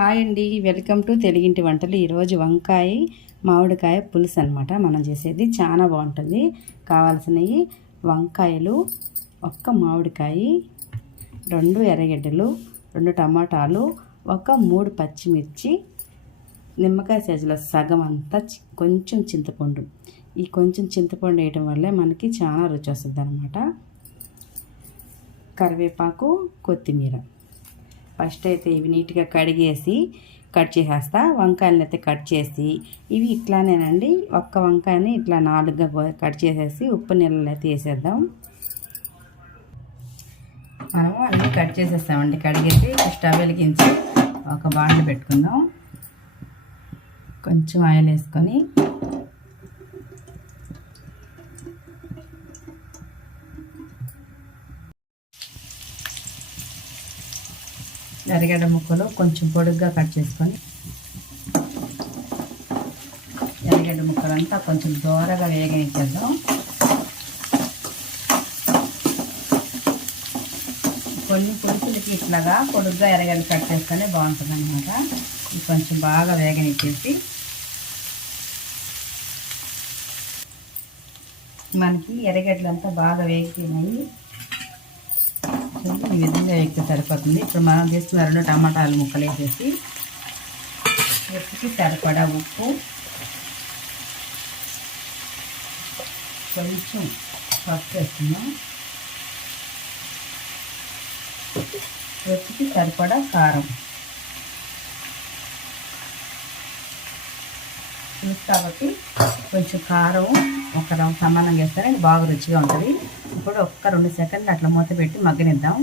Hi అండి, welcome to తెలుగింటి వంటలు. ఈరోజు వంకాయ మామిడికాయ పులుసు అనమాట మనం చేసేది. చాలా బాగుంటుంది. కావాల్సినవి వంకాయలు, ఒక్క మామిడికాయ, 2 ఎర్రగడ్డలు, 2 టమాటాలు, 3 పచ్చిమిర్చి, నిమ్మకాయ సైజులో సగం అంతా కొంచెం చింతపండు. ఈ కొంచెం చింతపండు వేయడం వల్లే మనకి చాలా రుచి వస్తుంది అనమాట. కరివేపాకు, కొత్తిమీర. ఫస్ట్ అయితే ఇవి నీట్గా కడిగేసి కట్ చేసేస్తా. వంకాయలను అయితే కట్ చేసి ఇవి ఇట్లానేనండి, ఒక్క వంకాయని ఇట్లా 4గా కట్ చేసేసి ఉప్పు నీళ్ళలో అయితే వేసేద్దాం. మనము అన్నీ కట్ చేసేస్తామండి. కడిగేసి స్టవ్ వెలిగించి ఒక బాండ్లు పెట్టుకుందాం. కొంచెం ఆయిల్ వేసుకొని ఎర్రగడ్డ ముక్కలు కొంచెం పొడుగ్గా కట్ చేసుకొని ఎర్రగడ్డ ముక్కలంతా కొంచెం దూరగా వేగనిచ్చేద్దాం. కొన్ని పులుసులకి ఇట్లాగా పొడుగ్గా ఎర్రగడ్డ కట్ చేసుకొని బాగుంటుంది అనమాట. ఇది కొంచెం బాగా వేగనిచ్చేసి మనకి ఎర్రగడ్డలంతా బాగా వేగిపోయినాయి. ఈ విధంగా వేగితే సరిపోతుంది. ఇప్పుడు మనం తీసుకున్న 2 టమాటాలు ముక్కలు వేసేసి ఉప్పుకి సరిపడా ఉప్పు, కొంచెం పసుపు వేస్తున్నాం, ఉప్పుకి సరిపడా కారం. కాబట్టి కొంచెం కారం ఒక సమానంగా వేస్తేనే బాగా రుచిగా ఉంటుంది. ఇప్పుడు 2 సెకండ్లు అట్లా మూత పెట్టి మగ్గనిద్దాం.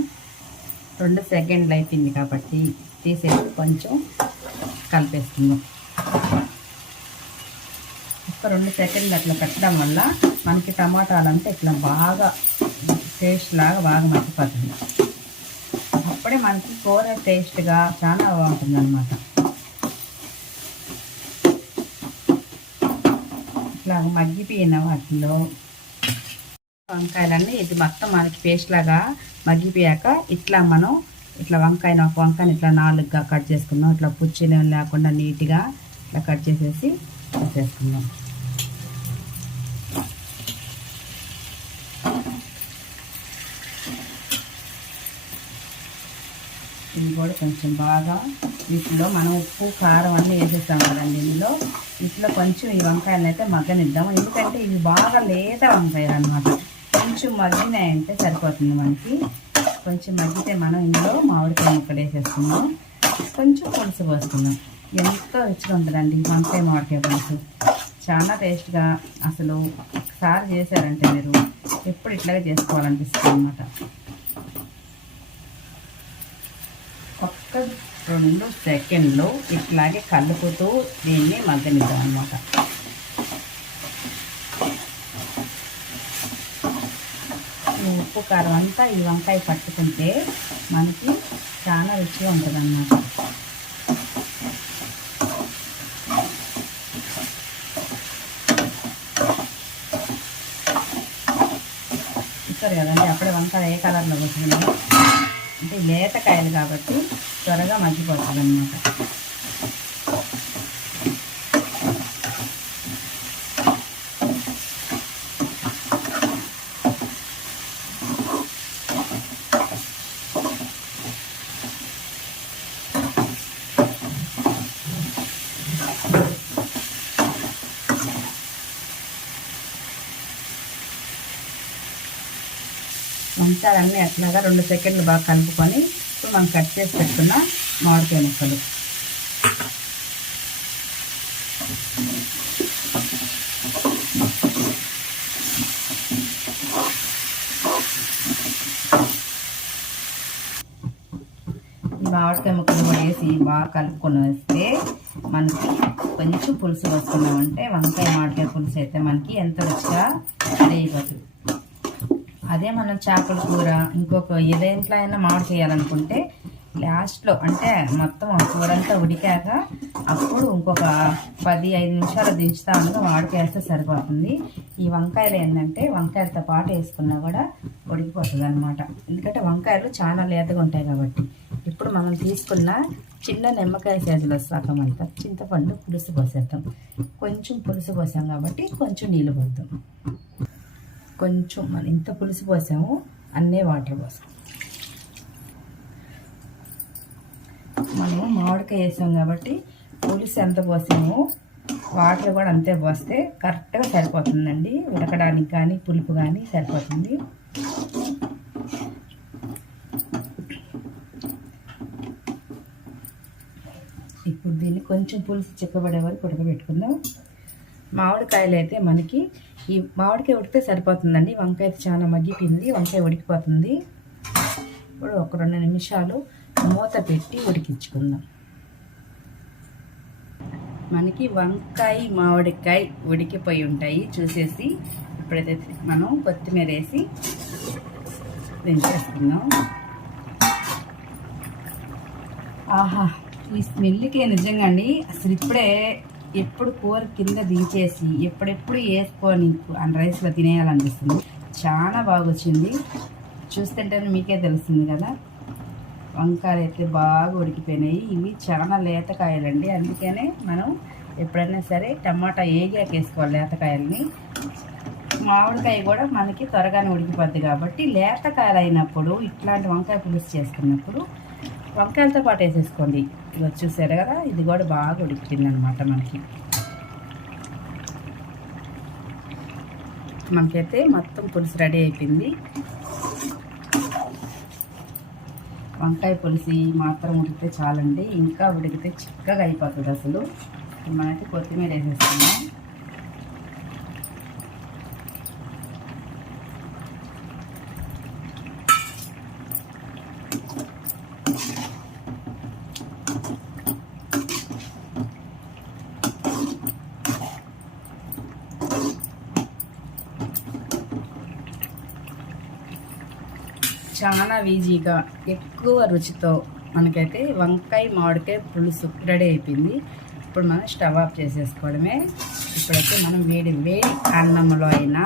2 సెకండ్లు అయిపోయింది కాబట్టి తీసేసి కొంచెం కలిపేస్తున్నాం. 2 సెకండ్లు అట్లా పెట్టడం వల్ల మనకి టమాటాలంతా ఇట్లా బాగా టేస్ట్ లాగా బాగా మగ్గిపోతుంది. అప్పుడే మనకి కూర టేస్ట్గా చాలా బాగుంటుంది అన్నమాట. ఇట్లా మగ్గిపోయిన వాటిలో వంకాయలన్నీ ఇది మొత్తం మనకి పేస్ట్ లాగా మగ్గిపోయాక ఇట్లా మనం ఇట్లా ఒక వంకాయని ఇట్లా 4గా కట్ చేసుకుందాం. ఇట్లా పుచ్చిని లేకుండా నీట్గా ఇట్లా కట్ చేసేసి వేసేసుకుందాం. ఇది కూడా కొంచెం బాగా వీటిలో మనం ఉప్పు కారం అన్నీ వేసేస్తాం కదండి. వీటిలో కొంచెం ఈ వంకాయలను అయితే మగ్గనిద్దాం. ఎందుకంటే ఇవి బాగా లేత వంకాయలు అన్నమాట. కొంచెం మగ్గినాయంటే సరిపోతుంది మనకి. కొంచెం మగ్గితే మనం ఇందులో మామిడికాయ ముక్కలు వేసేస్తున్నాం. కొంచెం పులుసు పోస్తున్నాం. ఎంతో రుచిగా ఉంటుందండి వంకాయ మామిడికాయ పులుసు. చాలా టేస్ట్గా, అసలు ఒకసారి చేశారంటే మీరు ఎప్పుడు ఇట్లాగే చేసుకోవాలనిపిస్తుంది అన్నమాట. 2 సెకండ్లు ఇట్లాగే కలుపుతూ దీన్ని మగ్గనిద్దాం అన్నమాట. ఉప్పు కారం అంతా ఈ వంకాయ పట్టుకుంటే మనకి చాలా రుచిగా ఉంటుంది అన్నమాట. చూస్తారు కదండి, అప్పుడే వంకాయ ఏ కలర్లో వస్తుంది అంటే లేతకాయలు కాబట్టి త్వరగా మగ్గిపోతుంది అన్నమాట. వంకాయలన్నీ అట్లాగా 2 సెకండ్లు బాగా కలుపుకొని ఇప్పుడు మనం కట్ చేసి పెట్టుకున్న మామిడికాయ ముక్కలు మామిడికాయ ముక్కలు కూడా వేసి బాగా కలుపుకొని వస్తే మనకి కొంచెం పులుసు వస్తున్నామంటే వంకాయ మామిడికాయ పులుసు అయితే మనకి ఎంత రుచిగా రెడీ అయిపోతుంది. అదే మనం చేపల కూర ఇంకొక ఏదేంట్లో అయినా మామిడి చేయాలనుకుంటే లాస్ట్లో అంటే మొత్తం కూర అంతా ఉడికాక అప్పుడు ఇంకొక 10-5 నిమిషాలు దించుతా ఉండగా మామిడికాయ వేస్తే సరిపోతుంది. ఈ వంకాయలు ఏంటంటే వంకాయలతో పాటు వేసుకున్నా కూడా ఉడికిపోతుంది అనమాట. ఎందుకంటే వంకాయలు చాలా లేతగా ఉంటాయి కాబట్టి. ఇప్పుడు మనం తీసుకున్న చిన్న నిమ్మకాయ సైజులో సగం అంతా చింతపండు పులుసు పోసేద్దాం. కొంచెం పులుసు పోసాం కాబట్టి కొంచెం నీళ్ళు పోద్దాం. కొంచెం మనం ఇంత పులుసు పోసాము, అన్నీ వాటర్ పోసాం. మనము మామిడికాయ వేసాం కాబట్టి పులుసు ఎంత పోసామో వాటర్ కూడా అంతే పోస్తే కరెక్ట్గా సరిపోతుందండి. ఉడకడానికి కానీ పులుపు కానీ సరిపోతుంది. ఇప్పుడు దీన్ని కొంచెం పులుసు చిక్కబడే వరకు ఉడకబెట్టుకుందాం. మామిడికాయలు అయితే మనకి ఈ మామిడికాయ ఉడికితే సరిపోతుందండి. వంకాయ అయితే చాలా మగ్గిపోయింది, వంకాయ ఉడికిపోతుంది. ఇప్పుడు ఒక 2 నిమిషాలు మూత పెట్టి ఉడికించుకుందాం. మనకి వంకాయ మామిడికాయ ఉడికిపోయి ఉంటాయి చూసేసి. ఇప్పుడైతే మనం కొత్తిమీర వేసి దించేసుకుందాం. ఆహా, ఈ స్మెల్కే నిజంగా అండి అసలు ఇప్పుడే ఎప్పుడు కూర కింద దించేసి ఎప్పుడెప్పుడు వేసుకొని రైస్లో తినేయాలనిపిస్తుంది. చాలా బాగా వచ్చింది. చూస్తుంటే మీకే తెలుస్తుంది కదా. వంకాయలు అయితే బాగా ఉడికిపోయినాయి. ఇవి చాలా లేతకాయలండి, అందుకనే మనం ఎప్పుడైనా సరే టమాటా ఏగాక వేసుకోవాలి లేతకాయలని. మామిడికాయ కూడా మనకి త్వరగానే ఉడికిపోద్ది కాబట్టి లేతకాయలు అయినప్పుడు ఇట్లాంటి వంకాయ పులుసు చేసుకున్నప్పుడు వంకాయలతో పాటు వేసేసుకోండి. ఇది చూసారు కదా, ఇది కూడా బాగా ఉడికిపోయింది అనమాట. మనకైతే మొత్తం పులుసు రెడీ అయిపోయింది. వంకాయ పులుసు మాత్రం ఉడికితే చాలండి, ఇంకా ఉడికితే చిక్కగా అయిపోతుంది అసలు. మనకి కొత్తిమీర వేసేస్తున్నాం. చాలా ఈజీగా ఎక్కువ రుచితో మనకైతే వంకాయ మామిడికాయ పులుసు రెడీ అయిపోయింది. ఇప్పుడు మనం స్టవ్ ఆఫ్ చేసేసుకోవడమే. ఇప్పుడైతే మనం వేడి వేడి అన్నంలో అయినా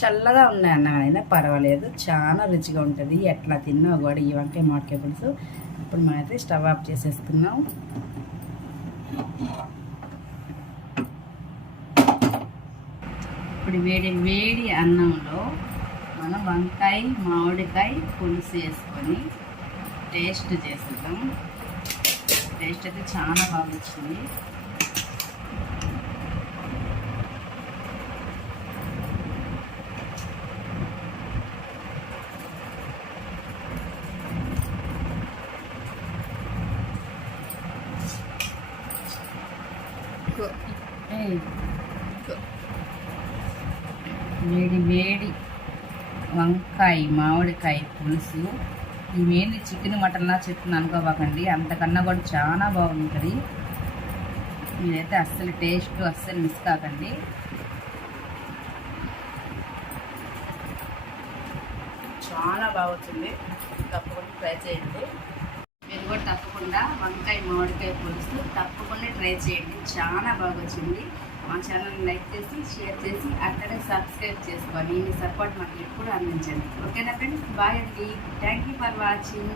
చల్లగా ఉన్న అన్నం అయినా పర్వాలేదు, చాలా రుచిగా ఉంటుంది. ఎట్లా తిన్నా కూడా ఈ వంకాయ మామిడికాయ పులుసు. ఇప్పుడు మనమైతే స్టవ్ ఆఫ్ చేసేసుకున్నాం. ఇప్పుడు వేడి వేడి అన్నంలో మనం వంకాయ మామిడికాయ పులుసు వేసుకొని టేస్ట్ చేసేద్దాం. టేస్ట్ అయితే చాలా బాగా వచ్చింది. వేడి వేడి వంకాయ మామిడికాయ పులుసు. ఇవేంటి చికెన్ మటన్లా చెప్తున్నా అనుకోబాకండి, అంతకన్నా కూడా చాలా బాగుంటుంది. మీరైతే అస్సలు టేస్ట్ అస్సలు మిస్ కాకండి. చాలా బాగుంటుంది, తప్పకుండా ట్రై చేయండి. మీరు కూడా తప్పకుండా వంకాయ మామిడికాయ పులుసు తప్పకుండా ట్రై చేయండి. చాలా బాగా వచ్చింది. మా ఛానల్ని లైక్ చేసి షేర్ చేసి అక్కడే సబ్స్క్రైబ్ చేసుకొని మీ సపోర్ట్ మాకు ఎప్పుడు అందించండి. ఓకేనా ఫ్రెండ్స్, బాయ్ అండి. Thank you for watching.